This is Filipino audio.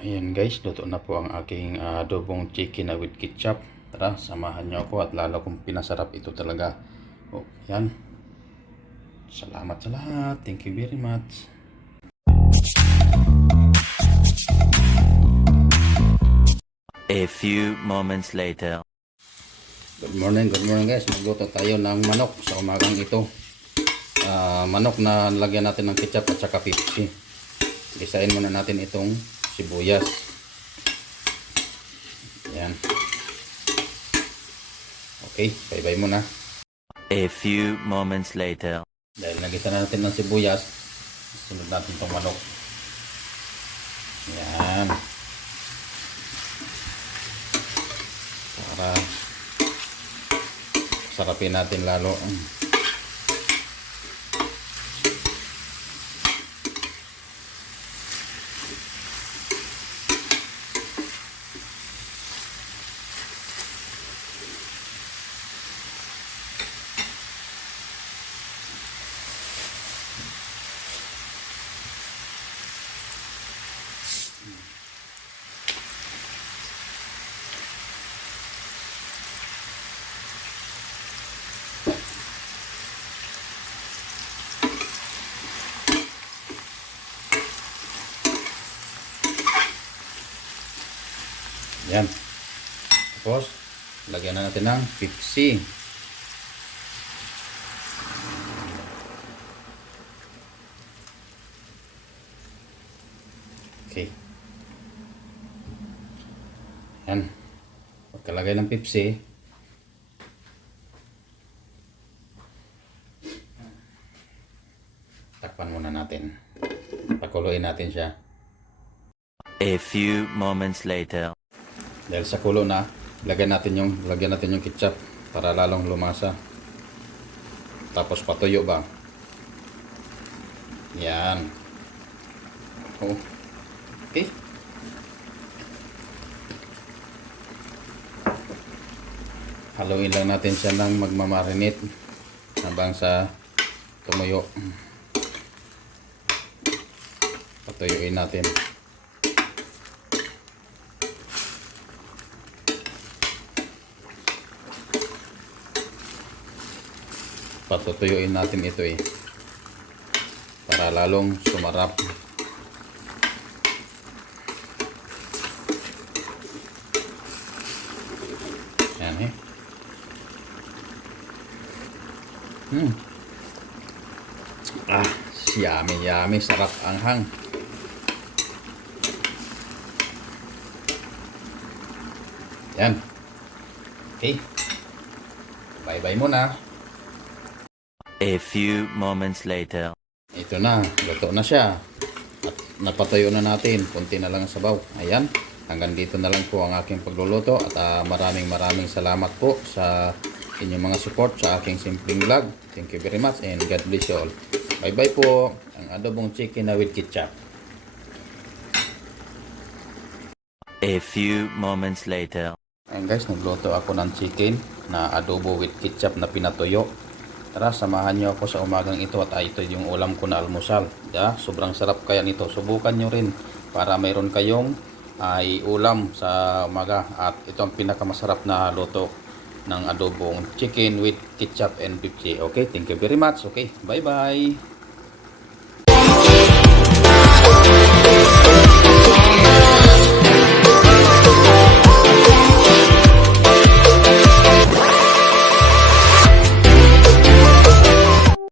Ayan guys, luto na po ang aking adobong chicken na with ketchup. Tara, samahan nyo ako at lalo kong pinasarap ito talaga. Oh, yan. Salamat sa lahat. Thank you very much. A few moments later. Good morning guys. Magluto tayo ng manok sa umagang ito. Manok na lagyan natin ng ketchup at saka Pepsi. Gisain muna natin itong sibuyas. Yan. Okay, bye-bye muna. A few moments later. Dahil nagisa na natin ng sibuyas, sunod natin itong manok. Yan. Para sarapin natin lalo. Yan. Tapos, lagyan na natin ng Pepsi. Okay. Yan. Pagkalagay ng Pepsi, takpan muna natin. Pakuluin natin siya. A few moments later. Dahil sa kulo na, lagyan natin yung ketchup para lalong lumasa. Tapos patuyo ba? Yan. Oh. Okay. Haluin lang natin siya ng magmamarinate habang sa tumuyo. Patuyuin natin. Patutuyuin natin ito para lalong sumarap. Yan yummy, sarap anghang. Yan. Okay. Bye-bye muna. A few moments later. Ito na, luto na siya. At napatayo na natin, konti na lang ang sabaw. Ayan, hanggang dito na lang po ang aking pagluluto. At maraming salamat po sa inyong mga support sa aking simpleng vlog. Thank you very much and God bless you all. Bye bye po, ang adobong chicken na with ketchup. A few moments later. Ayan guys, nagluto ako ng chicken na adobo with ketchup na pinatuyo. Tara, samahan nyo ako sa umagang ito at ito yung ulam ko na almusal. Sobrang sarap kaya nito. Subukan nyo rin para mayroon kayong ulam sa umaga. At ito ang pinakamasarap na luto ng adobong chicken with ketchup and Pepsi. Okay, thank you very much. Okay, bye bye.